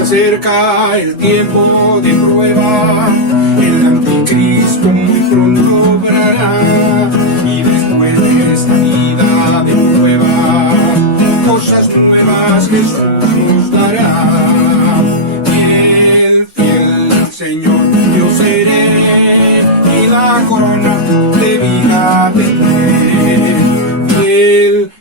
acerca el tiempo de prueba, el anticristo muy pronto obrará, y después de esta vida de prueba, cosas nuevas Jesús nos dará. Fiel Señor yo seré, y la corona de vida tendré.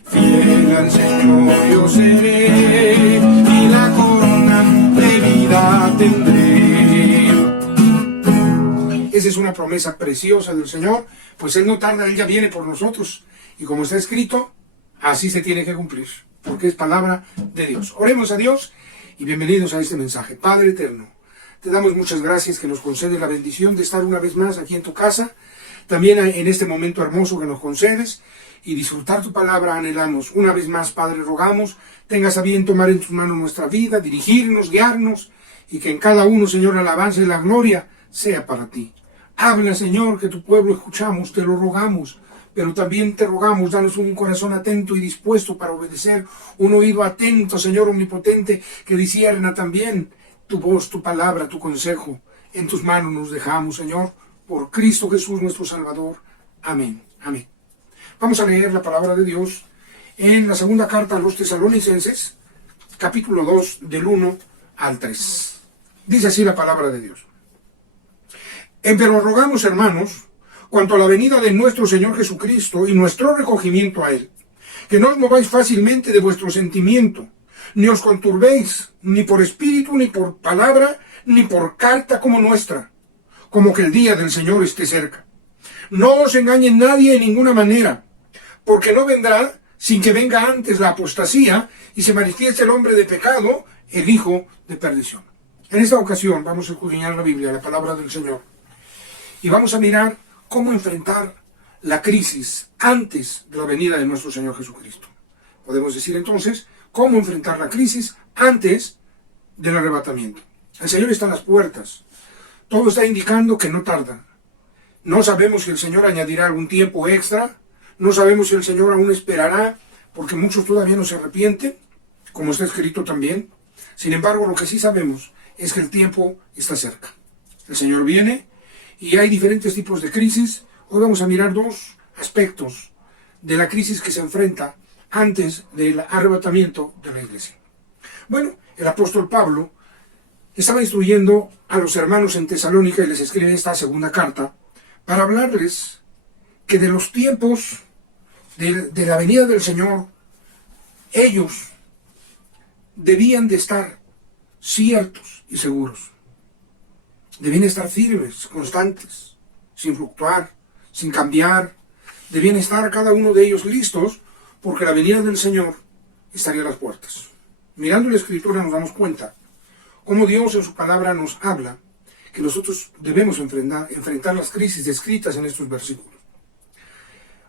Fiel al Señor yo seré, y la corona de vida tendré. Esa es una promesa preciosa del Señor, pues Él no tarda, Él ya viene por nosotros, y como está escrito, así se tiene que cumplir, porque es palabra de Dios. Oremos a Dios y bienvenidos a este mensaje. Padre eterno, te damos muchas gracias que nos concedes la bendición de estar una vez más aquí en tu casa, también en este momento hermoso que nos concedes, y disfrutar tu palabra anhelamos. Una vez más, Padre, rogamos, tengas a bien tomar en tus manos nuestra vida, dirigirnos, guiarnos, y que en cada uno, Señor, la alabanza y la gloria sea para ti. Habla, Señor, que tu pueblo escuchamos, te lo rogamos, pero también te rogamos, danos un corazón atento y dispuesto para obedecer, un oído atento, Señor omnipotente, que discierna también tu voz, tu palabra, tu consejo. En tus manos nos dejamos, Señor, por Cristo Jesús nuestro Salvador. Amén. Amén. Vamos a leer la palabra de Dios en la segunda carta a los Tesalonicenses, capítulo 2, del 1 al 3. Dice así la palabra de Dios. Pero rogamos, hermanos, cuanto a la venida de nuestro Señor Jesucristo y nuestro recogimiento a Él, que no os mováis fácilmente de vuestro sentimiento, ni os conturbéis, ni por espíritu, ni por palabra, ni por carta como nuestra, como que el día del Señor esté cerca. No os engañe nadie en ninguna manera, porque no vendrá sin que venga antes la apostasía y se manifieste el hombre de pecado, el hijo de perdición. En esta ocasión vamos a escudriñar la Biblia, la palabra del Señor, y vamos a mirar cómo enfrentar la crisis antes de la venida de nuestro Señor Jesucristo. Podemos decir entonces, cómo enfrentar la crisis antes del arrebatamiento. El Señor está a las puertas. Todo está indicando que no tarda. No sabemos si el Señor añadirá algún tiempo extra. No sabemos si el Señor aún esperará, porque muchos todavía no se arrepienten, como está escrito también. Sin embargo, lo que sí sabemos es que el tiempo está cerca. El Señor viene y hay diferentes tipos de crisis. Hoy vamos a mirar dos aspectos de la crisis que se enfrenta antes del arrebatamiento de la iglesia. Bueno, el apóstol Pablo estaba instruyendo a los hermanos en Tesalónica y les escribe esta segunda carta para hablarles que de los tiempos de la venida del Señor, ellos debían de estar ciertos y seguros. Debían estar firmes, constantes, sin fluctuar, sin cambiar. Debían estar cada uno de ellos listos, porque la venida del Señor estaría a las puertas. Mirando la Escritura nos damos cuenta cómo Dios en su palabra nos habla que nosotros debemos enfrentar las crisis descritas en estos versículos.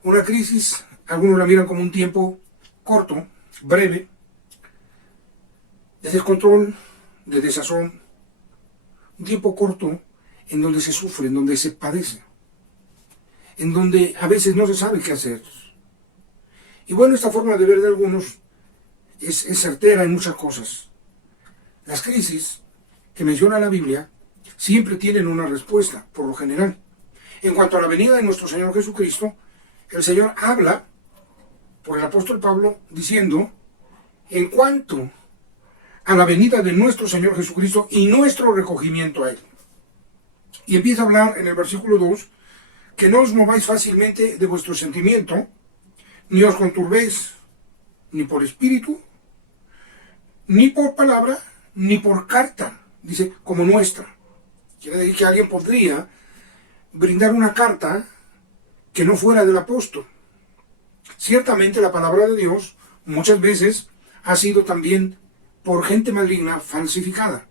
Una crisis, algunos la miran como un tiempo corto, breve, de descontrol, de desazón, un tiempo corto en donde se sufre, en donde se padece, en donde a veces no se sabe qué hacer. Y bueno, esta forma de ver de algunos es certera en muchas cosas. Las crisis que menciona la Biblia siempre tienen una respuesta, por lo general. En cuanto a la venida de nuestro Señor Jesucristo, el Señor habla por el apóstol Pablo diciendo, en cuanto a la venida de nuestro Señor Jesucristo y nuestro recogimiento a Él. Y empieza a hablar en el versículo 2, que no os mováis fácilmente de vuestro sentimiento, ni os conturbéis, ni por espíritu, ni por palabra, ni por carta, dice, como nuestra. Quiere decir que alguien podría brindar una carta que no fuera del apóstol. Ciertamente la palabra de Dios muchas veces ha sido también por gente maligna falsificada.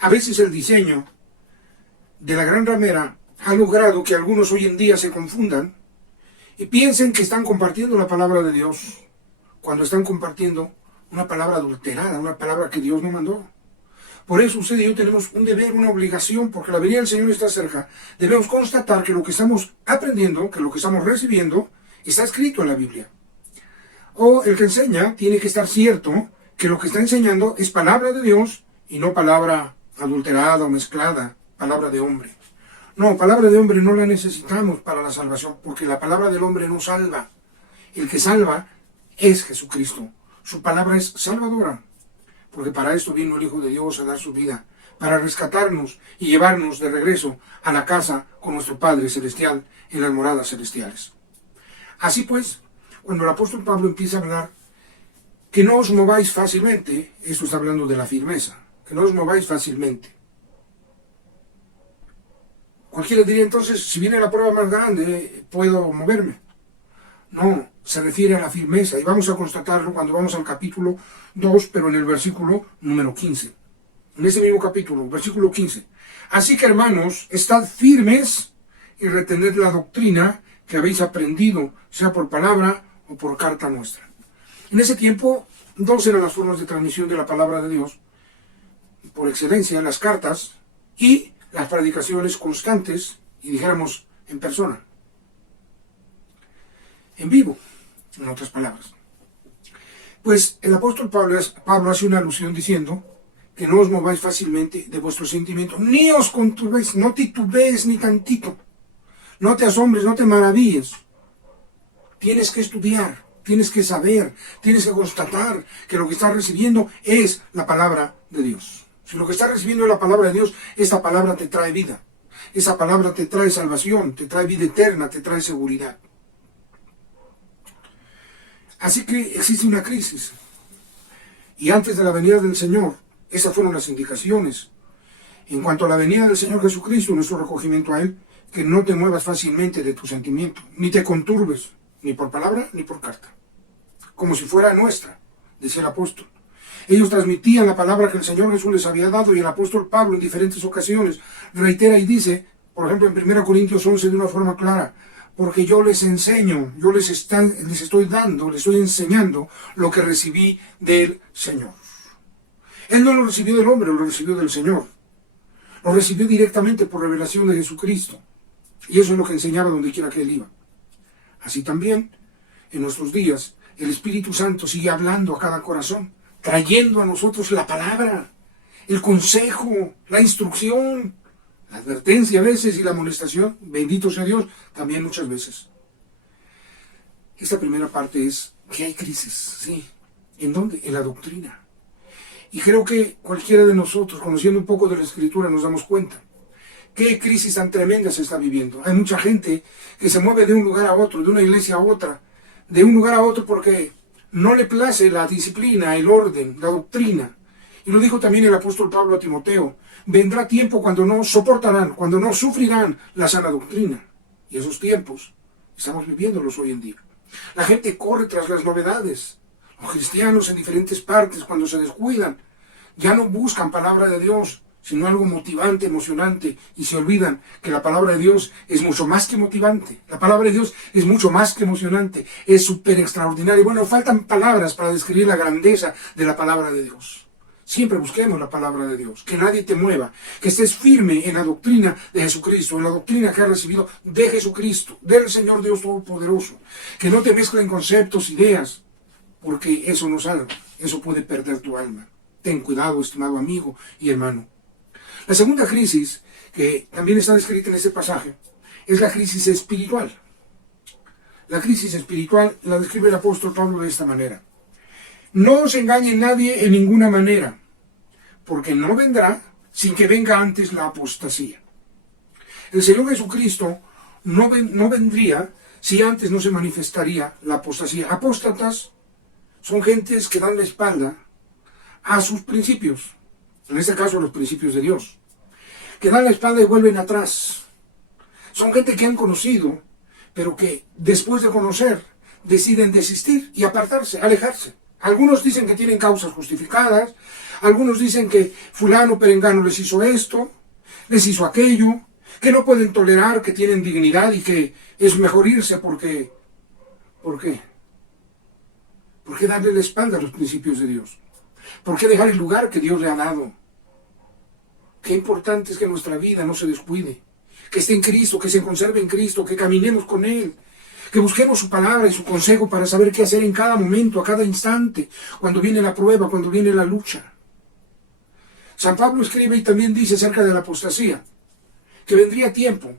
A veces el diseño de la gran ramera ha logrado que algunos hoy en día se confundan y piensen que están compartiendo la palabra de Dios cuando están compartiendo una palabra adulterada, una palabra que Dios no mandó. Por eso usted y yo tenemos un deber, una obligación, porque la venida del Señor está cerca. Debemos constatar que lo que estamos aprendiendo, que lo que estamos recibiendo, está escrito en la Biblia. O el que enseña tiene que estar cierto que lo que está enseñando es palabra de Dios y no palabra adulterada o mezclada, palabra de hombre. No, palabra de hombre no la necesitamos para la salvación, porque la palabra del hombre no salva. El que salva es Jesucristo. Su palabra es salvadora, porque para esto vino el Hijo de Dios a dar su vida, para rescatarnos y llevarnos de regreso a la casa con nuestro Padre Celestial en las moradas celestiales. Así pues, cuando el apóstol Pablo empieza a hablar que no os mováis fácilmente, esto está hablando de la firmeza, que no os mováis fácilmente. Cualquiera diría entonces, si viene la prueba más grande, ¿puedo moverme? No, se refiere a la firmeza, y vamos a constatarlo cuando vamos al capítulo 2, pero en el versículo número 15. En ese mismo capítulo, versículo 15. Así que, hermanos, estad firmes y retened la doctrina que habéis aprendido, sea por palabra o por carta nuestra. En ese tiempo, dos eran las formas de transmisión de la palabra de Dios, por excelencia, las cartas y las predicaciones constantes, y dijéramos en persona, en vivo, en otras palabras. Pues el apóstol Pablo hace una alusión diciendo que no os mováis fácilmente de vuestros sentimientos, ni os conturbéis, no titubees ni tantito, no te asombres, no te maravilles. Tienes que estudiar, tienes que saber, tienes que constatar que lo que estás recibiendo es la palabra de Dios. Si lo que estás recibiendo es la palabra de Dios, esta palabra te trae vida. Esa palabra te trae salvación, te trae vida eterna, te trae seguridad. Así que existe una crisis. Y antes de la venida del Señor, esas fueron las indicaciones. En cuanto a la venida del Señor Jesucristo, nuestro recogimiento a Él, que no te muevas fácilmente de tu sentimiento, ni te conturbes, ni por palabra ni por carta. Como si fuera nuestra, decía el apóstol. Ellos transmitían la palabra que el Señor Jesús les había dado, y el apóstol Pablo en diferentes ocasiones reitera y dice, por ejemplo en 1 Corintios 11 de una forma clara, porque yo les enseño, yo les estoy dando, les estoy enseñando lo que recibí del Señor. Él no lo recibió del hombre, lo recibió del Señor. Lo recibió directamente por revelación de Jesucristo. Y eso es lo que enseñaba donde quiera que él iba. Así también, en nuestros días, el Espíritu Santo sigue hablando a cada corazón, trayendo a nosotros la palabra, el consejo, la instrucción, la advertencia a veces y la amonestación, bendito sea Dios, también muchas veces. Esta primera parte es que hay crisis, ¿sí? ¿En dónde? En la doctrina. Y creo que cualquiera de nosotros, conociendo un poco de la Escritura, nos damos cuenta. ¿Qué crisis tan tremenda se está viviendo? Hay mucha gente que se mueve de un lugar a otro, de una iglesia a otra, de un lugar a otro porque no le place la disciplina, el orden, la doctrina. Y lo dijo también el apóstol Pablo a Timoteo. Vendrá tiempo cuando no soportarán, cuando no sufrirán la sana doctrina. Y esos tiempos estamos viviéndolos hoy en día. La gente corre tras las novedades. Los cristianos en diferentes partes, cuando se descuidan, ya no buscan palabra de Dios, sino algo motivante, emocionante, y se olvidan que la palabra de Dios es mucho más que motivante. La palabra de Dios es mucho más que emocionante, es súper extraordinaria. Bueno, faltan palabras para describir la grandeza de la palabra de Dios. Siempre busquemos la palabra de Dios, que nadie te mueva, que estés firme en la doctrina de Jesucristo, en la doctrina que has recibido de Jesucristo, del Señor Dios Todopoderoso. Que no te mezclen conceptos, ideas, porque eso no salva, eso puede perder tu alma. Ten cuidado, estimado amigo y hermano. La segunda crisis, que también está descrita en este pasaje, es la crisis espiritual. La crisis espiritual la describe el apóstol Pablo de esta manera. No os engañe nadie en ninguna manera, porque no vendrá sin que venga antes la apostasía. El Señor Jesucristo no vendría si antes no se manifestaría la apostasía. Apóstatas son gentes que dan la espalda a sus principios, en este caso a los principios de Dios, que dan la espalda y vuelven atrás. Son gente que han conocido, pero que después de conocer deciden desistir y apartarse, alejarse. Algunos dicen que tienen causas justificadas, algunos dicen que fulano perengano les hizo esto, les hizo aquello, que no pueden tolerar, que tienen dignidad y que es mejor irse porque... ¿Por qué? ¿Por qué darle la espalda a los principios de Dios? ¿Por qué dejar el lugar que Dios le ha dado? Qué importante es que nuestra vida no se descuide, que esté en Cristo, que se conserve en Cristo, que caminemos con Él, que busquemos su palabra y su consejo para saber qué hacer en cada momento, a cada instante, cuando viene la prueba, cuando viene la lucha. San Pablo escribe y también dice acerca de la apostasía, que vendría tiempo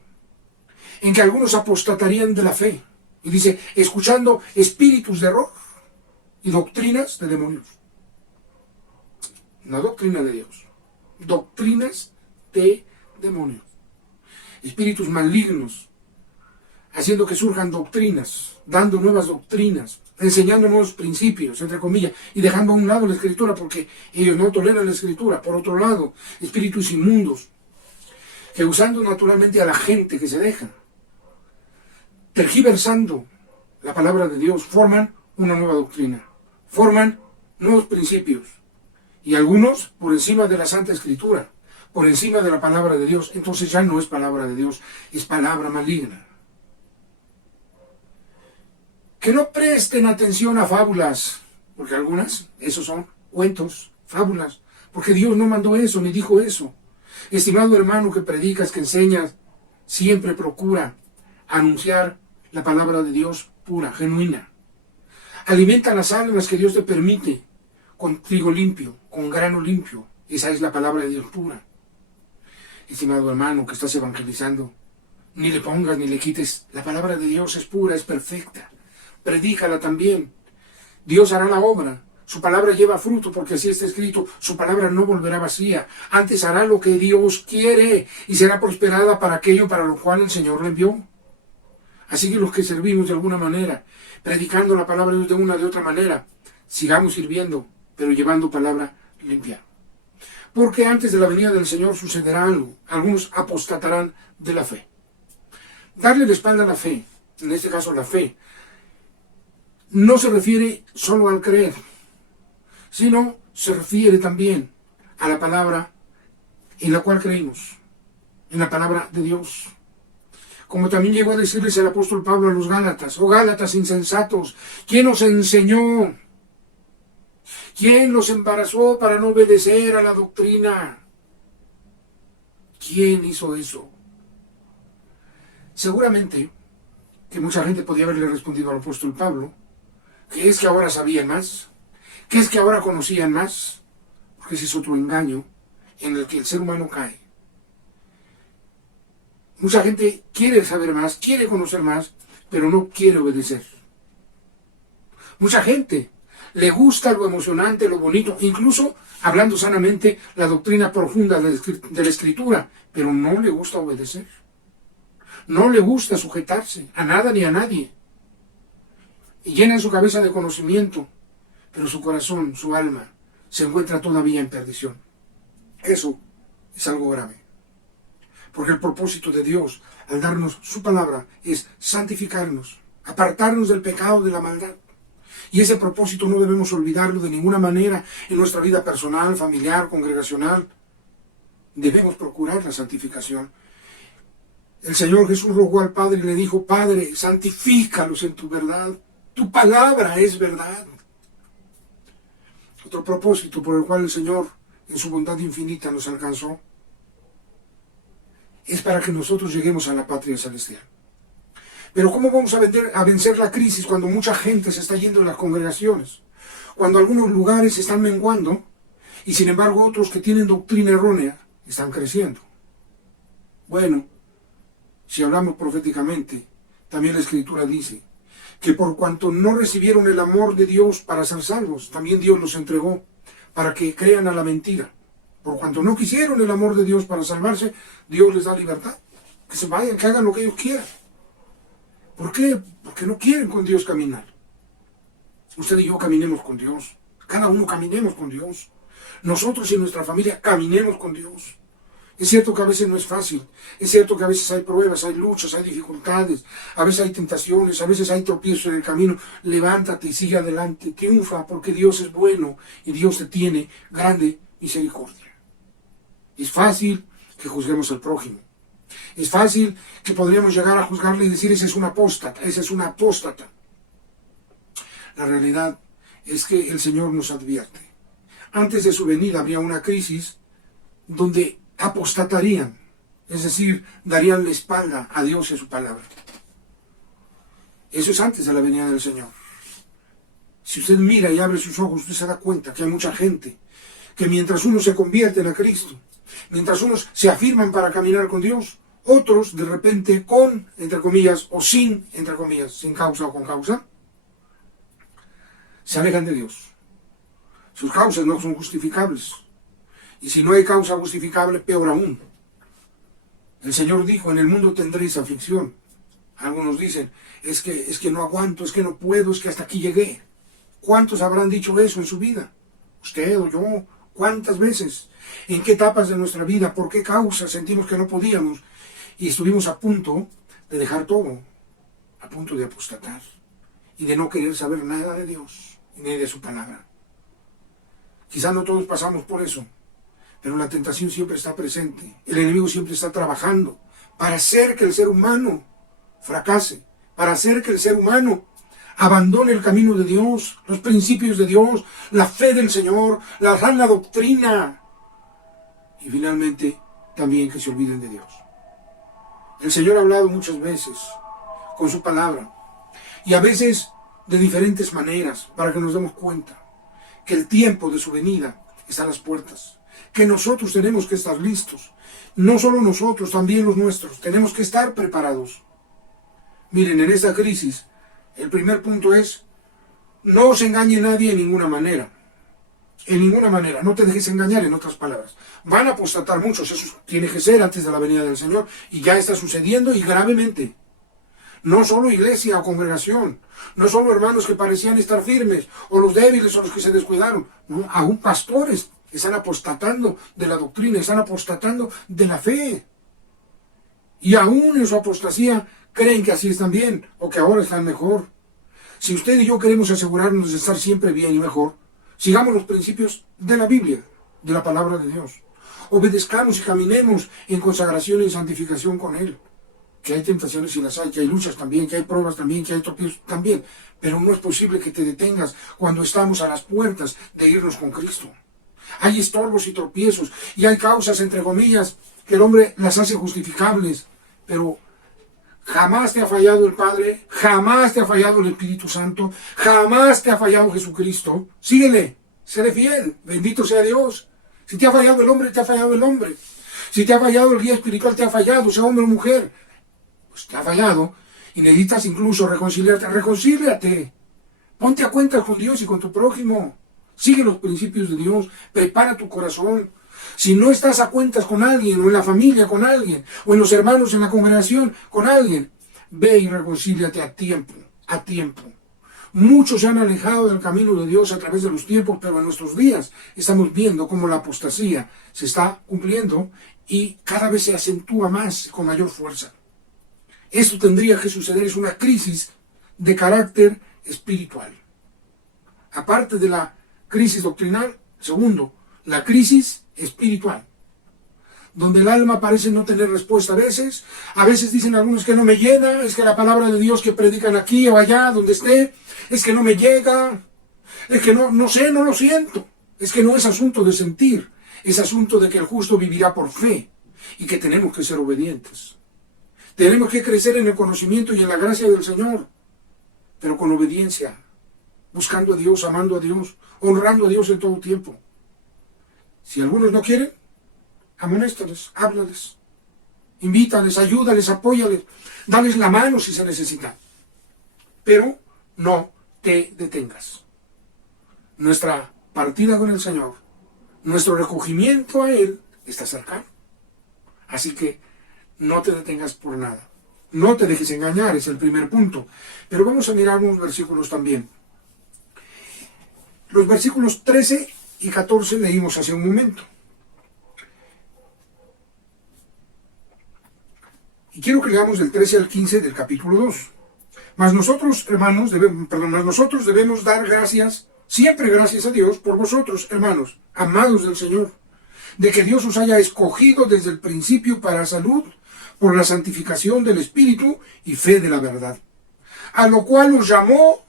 en que algunos apostatarían de la fe. Y dice, escuchando espíritus de error y doctrinas de demonios. No doctrina de Dios, doctrinas de demonios. Espíritus malignos, haciendo que surjan doctrinas, dando nuevas doctrinas, enseñando nuevos principios, entre comillas, y dejando a un lado la Escritura porque ellos no toleran la Escritura. Por otro lado, espíritus inmundos, que usando naturalmente a la gente que se deja, tergiversando la palabra de Dios, forman una nueva doctrina, forman nuevos principios, y algunos por encima de la Santa Escritura, por encima de la palabra de Dios. Entonces ya no es palabra de Dios, es palabra maligna. Que no presten atención a fábulas, porque algunas, esos son cuentos, fábulas, porque Dios no mandó eso, ni dijo eso. Estimado hermano que predicas, que enseñas, siempre procura anunciar la palabra de Dios pura, genuina. Alimenta las almas que Dios te permite con trigo limpio, con grano limpio. Esa es la palabra de Dios pura. Estimado hermano que estás evangelizando, ni le pongas ni le quites. La palabra de Dios es pura, es perfecta. Predícala también. Dios hará la obra. Su palabra lleva fruto, porque así está escrito. Su palabra no volverá vacía. Antes hará lo que Dios quiere y será prosperada para aquello para lo cual el Señor le envió. Así que los que servimos de alguna manera, predicando la palabra de Dios de una de otra manera, sigamos sirviendo, pero llevando palabra limpia. Porque antes de la venida del Señor sucederá algo. Algunos apostatarán de la fe. Darle la espalda a la fe, en este caso la fe, no se refiere solo al creer, sino se refiere también a la palabra en la cual creímos, en la palabra de Dios. Como también llegó a decirles el apóstol Pablo a los Gálatas: oh Gálatas insensatos, ¿quién os enseñó? ¿Quién los embarazó para no obedecer a la doctrina? ¿Quién hizo eso? Seguramente que mucha gente podía haberle respondido al apóstol Pablo que es que ahora sabían más, que es que ahora conocían más, porque ese es otro engaño en el que el ser humano cae. Mucha gente quiere saber más, quiere conocer más, pero no quiere obedecer. Mucha gente le gusta lo emocionante, lo bonito, incluso hablando sanamente la doctrina profunda de la Escritura, pero no le gusta obedecer. No le gusta sujetarse a nada ni a nadie. Y llenan su cabeza de conocimiento, pero su corazón, su alma, se encuentra todavía en perdición. Eso es algo grave. Porque el propósito de Dios, al darnos su palabra, es santificarnos, apartarnos del pecado, de la maldad. Y ese propósito no debemos olvidarlo de ninguna manera en nuestra vida personal, familiar, congregacional. Debemos procurar la santificación. El Señor Jesús rogó al Padre y le dijo: Padre, santifícalos en tu verdad. Tu palabra es verdad. Otro propósito por el cual el Señor, en su bondad infinita, nos alcanzó, es para que nosotros lleguemos a la patria celestial. Pero ¿cómo vamos a vencer la crisis cuando mucha gente se está yendo de las congregaciones? Cuando algunos lugares están menguando y sin embargo otros que tienen doctrina errónea están creciendo. Bueno, si hablamos proféticamente, también la Escritura dice que por cuanto no recibieron el amor de Dios para ser salvos, también Dios los entregó para que crean a la mentira. Por cuanto no quisieron el amor de Dios para salvarse, Dios les da libertad. Que se vayan, que hagan lo que ellos quieran. ¿Por qué? Porque no quieren con Dios caminar. Usted y yo caminemos con Dios. Cada uno caminemos con Dios. Nosotros y nuestra familia caminemos con Dios. Es cierto que a veces no es fácil. Es cierto que a veces hay pruebas, hay luchas, hay dificultades. A veces hay tentaciones, a veces hay tropiezos en el camino. Levántate y sigue adelante. Triunfa, porque Dios es bueno y Dios te tiene grande misericordia. Es fácil que juzguemos al prójimo. Es fácil que podríamos llegar a juzgarle y decir: ese es un apóstata, esa es una apóstata. La realidad es que el Señor nos advierte. Antes de su venida habría una crisis donde apostatarían, es decir, darían la espalda a Dios y a su palabra. Eso es antes de la venida del Señor. Si usted mira y abre sus ojos, usted se da cuenta que hay mucha gente que mientras unos se convierten a Cristo, mientras unos se afirman para caminar con Dios, otros de repente con, entre comillas, o sin, entre comillas, sin causa o con causa, se alejan de Dios. Sus causas no son justificables. Y si no hay causa justificable, peor aún. El Señor dijo, en el mundo tendréis aflicción. Algunos dicen, es que no aguanto, es que no puedo, es que hasta aquí llegué. ¿Cuántos habrán dicho eso en su vida? Usted o yo, ¿cuántas veces? ¿En qué etapas de nuestra vida? ¿Por qué causa sentimos que no podíamos? Y estuvimos a punto de dejar todo, a punto de apostatar y de no querer saber nada de Dios ni de su palabra. Quizás no todos pasamos por eso, pero la tentación siempre está presente. El enemigo siempre está trabajando para hacer que el ser humano fracase, para hacer que el ser humano abandone el camino de Dios, los principios de Dios, la fe del Señor, la sana doctrina, y finalmente también que se olviden de Dios. El Señor ha hablado muchas veces con su palabra, y a veces de diferentes maneras, para que nos demos cuenta que el tiempo de su venida está a las puertas, que nosotros tenemos que estar listos, no solo nosotros, también los nuestros, tenemos que estar preparados. Miren, en esta crisis, el primer punto es, no os engañe nadie en ninguna manera. En ninguna manera, no te dejes engañar, en otras palabras. Van a apostatar muchos, eso tiene que ser antes de la venida del Señor, y ya está sucediendo y gravemente. No solo iglesia o congregación, no solo hermanos que parecían estar firmes, o los débiles o los que se descuidaron, no, aún pastores están apostatando de la doctrina, están apostatando de la fe. Y aún en su apostasía creen que así están bien, o que ahora están mejor. Si usted y yo queremos asegurarnos de estar siempre bien y mejor, sigamos los principios de la Biblia, de la palabra de Dios. Obedezcamos y caminemos en consagración y en santificación con Él. Que hay tentaciones y las hay, que hay luchas también, que hay pruebas también, que hay tropiezos también. Pero no es posible que te detengas cuando estamos a las puertas de irnos con Cristo. Hay estorbos y tropiezos, y hay causas, entre comillas, que el hombre las hace justificables, pero jamás te ha fallado el Padre, jamás te ha fallado el Espíritu Santo, jamás te ha fallado Jesucristo. Síguele, séle fiel, bendito sea Dios. Si te ha fallado el hombre, te ha fallado el hombre. Si te ha fallado el guía espiritual, te ha fallado, sea hombre o mujer. Pues te ha fallado y necesitas incluso reconciliarte. Reconcíliate. Ponte a cuentas con Dios y con tu prójimo. Sigue los principios de Dios. Prepara tu corazón. Si no estás a cuentas con alguien, o en la familia con alguien, o en los hermanos en la congregación con alguien, ve y reconcíliate a tiempo, a tiempo. Muchos se han alejado del camino de Dios a través de los tiempos, pero en nuestros días estamos viendo cómo la apostasía se está cumpliendo y cada vez se acentúa más, con mayor fuerza. Esto tendría que suceder, es una crisis de carácter espiritual. Aparte de la crisis doctrinal, segundo, la crisis espiritual, donde el alma parece no tener respuesta a veces dicen algunos que no me llena, es que la palabra de Dios que predican aquí o allá, donde esté, es que no me llega, es que no sé, no lo siento, es que no es asunto de sentir, es asunto de que el justo vivirá por fe y que tenemos que ser obedientes. Tenemos que crecer en el conocimiento y en la gracia del Señor, pero con obediencia, buscando a Dios, amando a Dios, honrando a Dios en todo tiempo. Si algunos no quieren, amonéstales, háblales, invítales, ayúdales, apóyales, dales la mano si se necesita. Pero no te detengas. Nuestra partida con el Señor, nuestro recogimiento a Él está cercano. Así que no te detengas por nada. No te dejes engañar, es el primer punto. Pero vamos a mirar unos versículos también. Los versículos 13 y 14 leímos hace un momento. Y quiero que leamos del 13 al 15 del capítulo 2. Mas nosotros, hermanos, debemos dar gracias, siempre gracias a Dios, por vosotros, hermanos, amados del Señor, de que Dios os haya escogido desde el principio para salud, por la santificación del Espíritu y fe de la verdad, a lo cual os llamó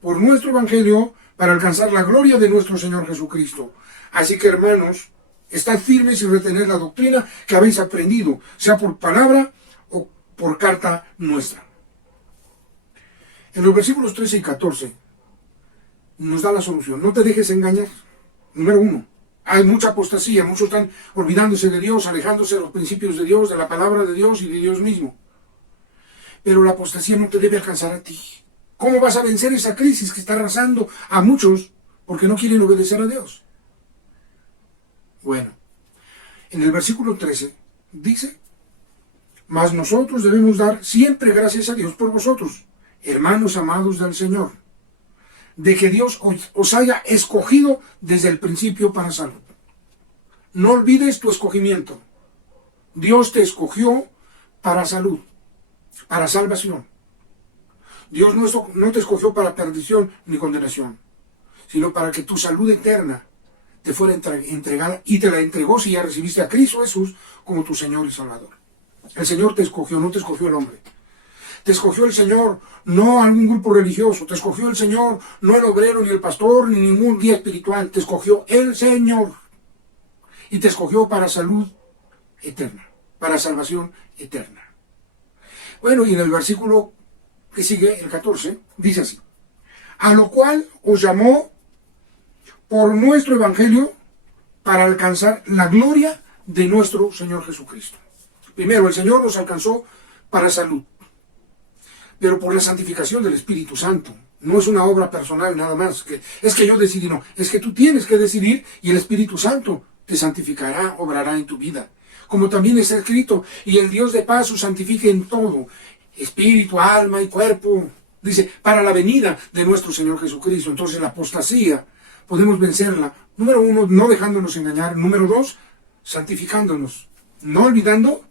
por nuestro Evangelio para alcanzar la gloria de nuestro Señor Jesucristo. Así que, hermanos, estad firmes y retened la doctrina que habéis aprendido, sea por palabra o por carta nuestra. En los versículos 13 y 14 nos da la solución. No te dejes engañar. Número 1. Hay mucha apostasía, muchos están olvidándose de Dios, alejándose de los principios de Dios, de la palabra de Dios y de Dios mismo. Pero la apostasía no te debe alcanzar a ti. ¿Cómo vas a vencer esa crisis que está arrasando a muchos porque no quieren obedecer a Dios? Bueno, en el versículo 13 dice: mas nosotros debemos dar siempre gracias a Dios por vosotros, hermanos amados del Señor, de que Dios os haya escogido desde el principio para salud. No olvides tu escogimiento. Dios te escogió para salud, para salvación. Dios no te escogió para perdición ni condenación, sino para que tu salud eterna te fuera entregada, y te la entregó si ya recibiste a Cristo Jesús como tu Señor y Salvador. El Señor te escogió, no te escogió el hombre. Te escogió el Señor, no algún grupo religioso. Te escogió el Señor, no el obrero, ni el pastor, ni ningún guía espiritual. Te escogió el Señor. Y te escogió para salud eterna, para salvación eterna. Bueno, y en el versículo que sigue, el 14, dice así: a lo cual os llamó por nuestro evangelio para alcanzar la gloria de nuestro Señor Jesucristo. Primero, el Señor nos alcanzó para salud, pero por la santificación del Espíritu Santo. No es una obra personal nada más. Es que yo decidí, no. Es que tú tienes que decidir y el Espíritu Santo te santificará, obrará en tu vida. Como también está escrito: y el Dios de paz os santifique en todo, espíritu, alma y cuerpo. Dice, para la venida de nuestro Señor Jesucristo. Entonces la apostasía podemos vencerla. Número 1, no dejándonos engañar. Número 2, santificándonos. No olvidando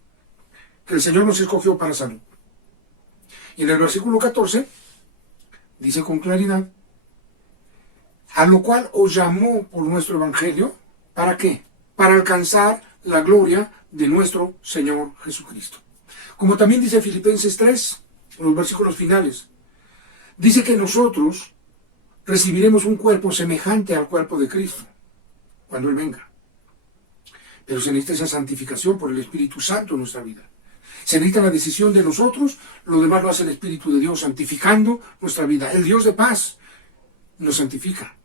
que el Señor nos escogió para salud. Y en el versículo 14 dice con claridad: a lo cual os llamó por nuestro evangelio. ¿Para qué? Para alcanzar la gloria de nuestro Señor Jesucristo. Como también dice Filipenses 3, en los versículos finales, dice que nosotros recibiremos un cuerpo semejante al cuerpo de Cristo cuando Él venga. Pero se necesita esa santificación por el Espíritu Santo en nuestra vida. Se necesita la decisión de nosotros, lo demás lo hace el Espíritu de Dios, santificando nuestra vida. El Dios de paz nos santifica.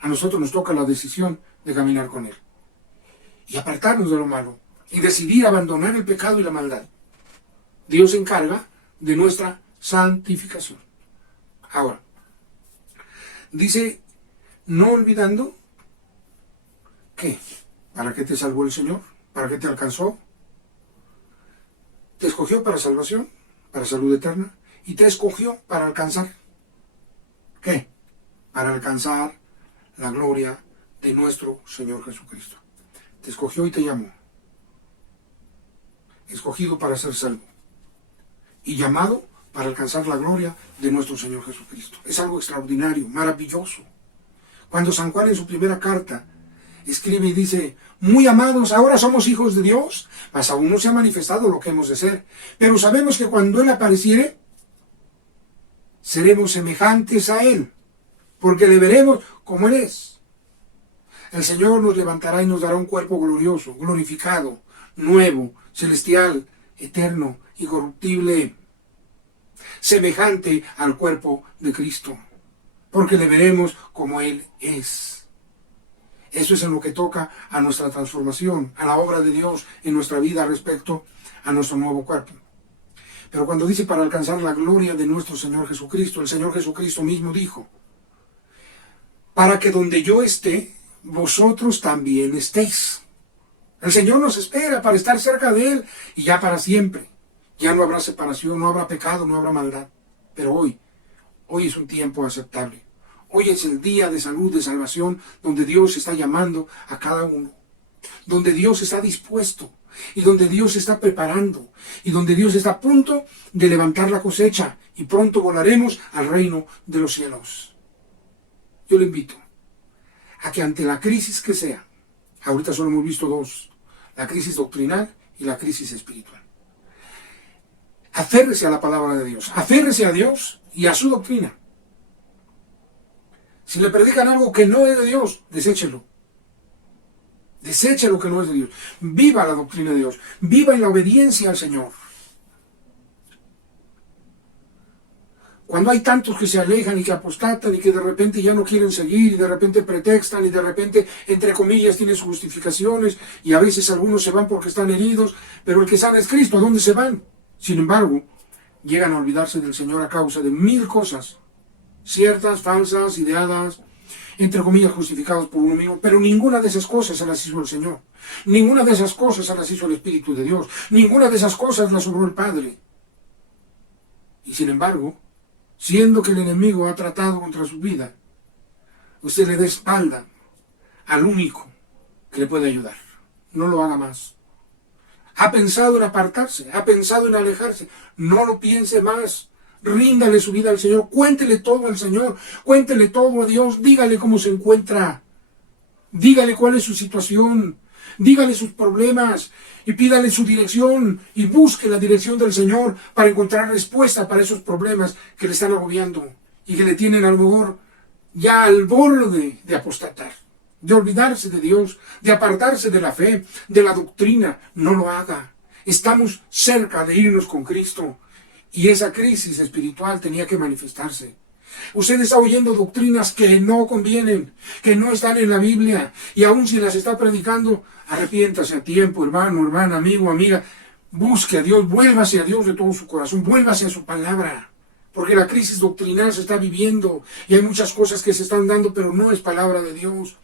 A nosotros nos toca la decisión de caminar con Él y apartarnos de lo malo y decidir abandonar el pecado y la maldad. Dios se encarga de nuestra santificación. Ahora, dice, no olvidando que, ¿para qué te salvó el Señor? ¿Para qué te alcanzó? Te escogió para salvación, para salud eterna, y te escogió para alcanzar, ¿qué? Para alcanzar la gloria de nuestro Señor Jesucristo. Te escogió y te llamó. Escogido para ser salvo. Y llamado para alcanzar la gloria de nuestro Señor Jesucristo. Es algo extraordinario, maravilloso. Cuando San Juan en su primera carta escribe y dice, muy amados, ahora somos hijos de Dios, mas aún no se ha manifestado lo que hemos de ser. Pero sabemos que cuando Él apareciere, seremos semejantes a Él, porque le veremos como Él es. El Señor nos levantará y nos dará un cuerpo glorioso, glorificado, nuevo, celestial, eterno, incorruptible, semejante al cuerpo de Cristo, porque le veremos como Él es. Eso es en lo que toca a nuestra transformación, a la obra de Dios en nuestra vida respecto a nuestro nuevo cuerpo. Pero cuando dice para alcanzar la gloria de nuestro Señor Jesucristo, el Señor Jesucristo mismo dijo, para que donde yo esté, vosotros también estéis. El Señor nos espera para estar cerca de Él y ya para siempre. Ya no habrá separación, no habrá pecado, no habrá maldad. Pero hoy es un tiempo aceptable. Hoy es el día de salud, de salvación, donde Dios está llamando a cada uno. Donde Dios está dispuesto y donde Dios está preparando y donde Dios está a punto de levantar la cosecha y pronto volaremos al reino de los cielos. Yo le invito a que ante la crisis que sea, ahorita solo hemos visto dos, la crisis doctrinal y la crisis espiritual. Aférrese a la palabra de Dios, aférrese a Dios y a su doctrina. Si le predican algo que no es de Dios, deséchelo. Deseche lo que no es de Dios. Viva la doctrina de Dios. Viva en la obediencia al Señor. Cuando hay tantos que se alejan y que apostatan y que de repente ya no quieren seguir y de repente pretextan y de repente, entre comillas, tienen sus justificaciones y a veces algunos se van porque están heridos, pero el que sana es Cristo, ¿a dónde se van? Sin embargo, llegan a olvidarse del Señor a causa de 1000 cosas, ciertas, falsas, ideadas, entre comillas, justificados por uno mismo, pero ninguna de esas cosas se las hizo el Señor. Ninguna de esas cosas se las hizo el Espíritu de Dios. Ninguna de esas cosas las obró el Padre. Y sin embargo, siendo que el enemigo ha tratado contra su vida, usted le dé espalda al único que le puede ayudar. No lo haga más. Ha pensado en apartarse, ha pensado en alejarse. No lo piense más. Ríndale su vida al Señor, cuéntele todo al Señor, cuéntele todo a Dios, dígale cómo se encuentra, dígale cuál es su situación, dígale sus problemas y pídale su dirección y busque la dirección del Señor para encontrar respuesta para esos problemas que le están agobiando y que le tienen a lo mejor ya al borde de apostatar, de olvidarse de Dios, de apartarse de la fe, de la doctrina. No lo haga. Estamos cerca de irnos con Cristo. Y esa crisis espiritual tenía que manifestarse. Usted está oyendo doctrinas que no convienen, que no están en la Biblia, y aun si las está predicando, arrepiéntase a tiempo, hermano, hermana, amigo, amiga. Busque a Dios, vuélvase a Dios de todo su corazón, vuélvase a su palabra, porque la crisis doctrinal se está viviendo, y hay muchas cosas que se están dando, pero no es palabra de Dios.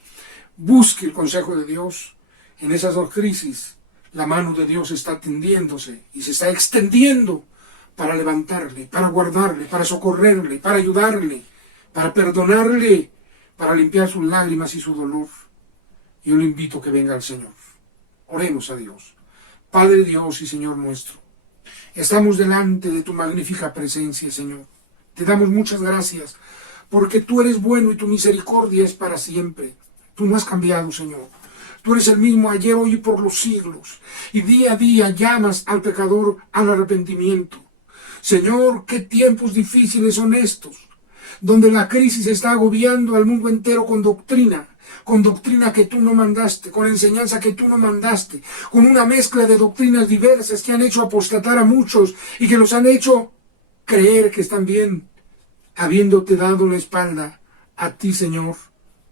Busque el consejo de Dios. En esas dos crisis, la mano de Dios está tendiéndose y se está extendiendo para levantarle, para guardarle, para socorrerle, para ayudarle, para perdonarle, para limpiar sus lágrimas y su dolor. Yo le invito a que venga al Señor. Oremos a Dios. Padre Dios y Señor nuestro, estamos delante de tu magnífica presencia, Señor. Te damos muchas gracias, porque tú eres bueno y tu misericordia es para siempre. Tú no has cambiado, Señor. Tú eres el mismo ayer, hoy y por los siglos. Y día a día llamas al pecador al arrepentimiento. Señor, qué tiempos difíciles son estos, donde la crisis está agobiando al mundo entero con doctrina que tú no mandaste, con enseñanza que tú no mandaste, con una mezcla de doctrinas diversas que han hecho apostatar a muchos y que los han hecho creer que están bien, habiéndote dado la espalda a ti, Señor,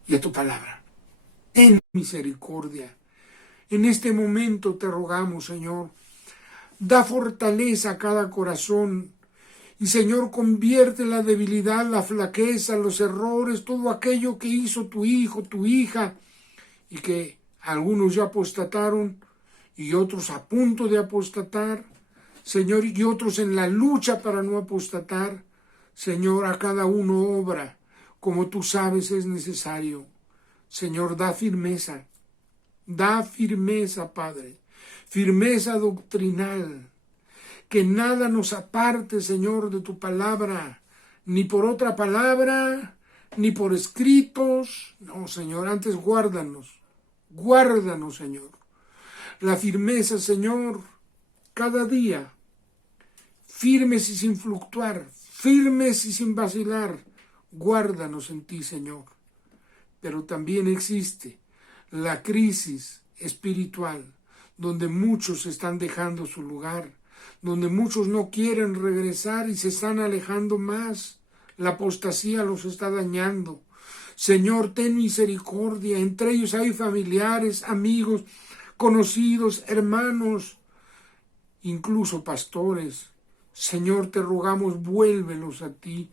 y a tu palabra. Ten misericordia. En este momento te rogamos, Señor, da fortaleza a cada corazón. Y Señor, convierte la debilidad, la flaqueza, los errores, todo aquello que hizo tu hijo, tu hija, y que algunos ya apostataron y otros a punto de apostatar, Señor, y otros en la lucha para no apostatar. Señor, a cada uno obra como tú sabes es necesario. Señor, da firmeza, Padre, firmeza doctrinal, que nada nos aparte, Señor, de tu palabra, ni por otra palabra, ni por escritos. No, Señor, antes guárdanos, Señor. La firmeza, Señor, cada día, firmes y sin fluctuar, firmes y sin vacilar, guárdanos en ti, Señor. Pero también existe la crisis espiritual, donde muchos están dejando su lugar, donde muchos no quieren regresar y se están alejando más. La apostasía los está dañando. Señor, ten misericordia. Entre ellos hay familiares, amigos, conocidos, hermanos, incluso pastores. Señor, te rogamos, vuélvelos a ti.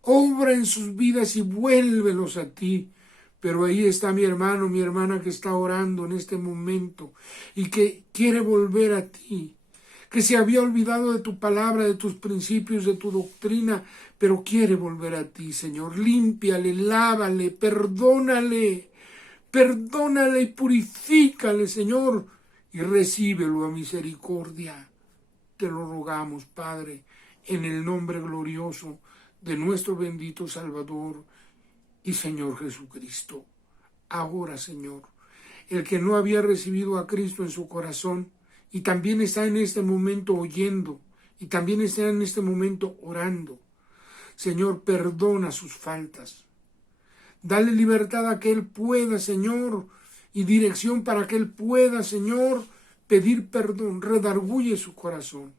Obra en sus vidas y vuélvelos a ti. Pero ahí está mi hermano, mi hermana que está orando en este momento y que quiere volver a ti, que se había olvidado de tu palabra, de tus principios, de tu doctrina, pero quiere volver a ti, Señor. Límpiale, lávale, perdónale y purifícale, Señor, y recíbelo a misericordia. Te lo rogamos, Padre, en el nombre glorioso de nuestro bendito Salvador y Señor Jesucristo. Ahora, Señor, el que no había recibido a Cristo en su corazón y también está en este momento oyendo y también está en este momento orando, Señor, perdona sus faltas. Dale libertad a que Él pueda, Señor, y dirección para que Él pueda, Señor, pedir perdón. Redarguye su corazón.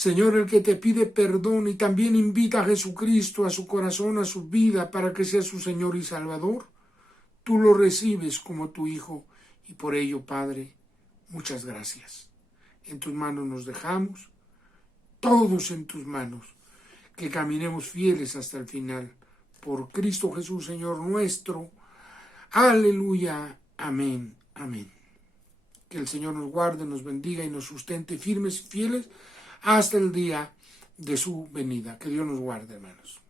Señor, el que te pide perdón y también invita a Jesucristo a su corazón, a su vida, para que sea su Señor y Salvador, tú lo recibes como tu Hijo y por ello, Padre, muchas gracias. En tus manos nos dejamos, todos en tus manos, que caminemos fieles hasta el final. Por Cristo Jesús, Señor nuestro. Aleluya. Amén. Amén. Que el Señor nos guarde, nos bendiga y nos sustente firmes y fieles hasta el día de su venida. Que Dios nos guarde, hermanos.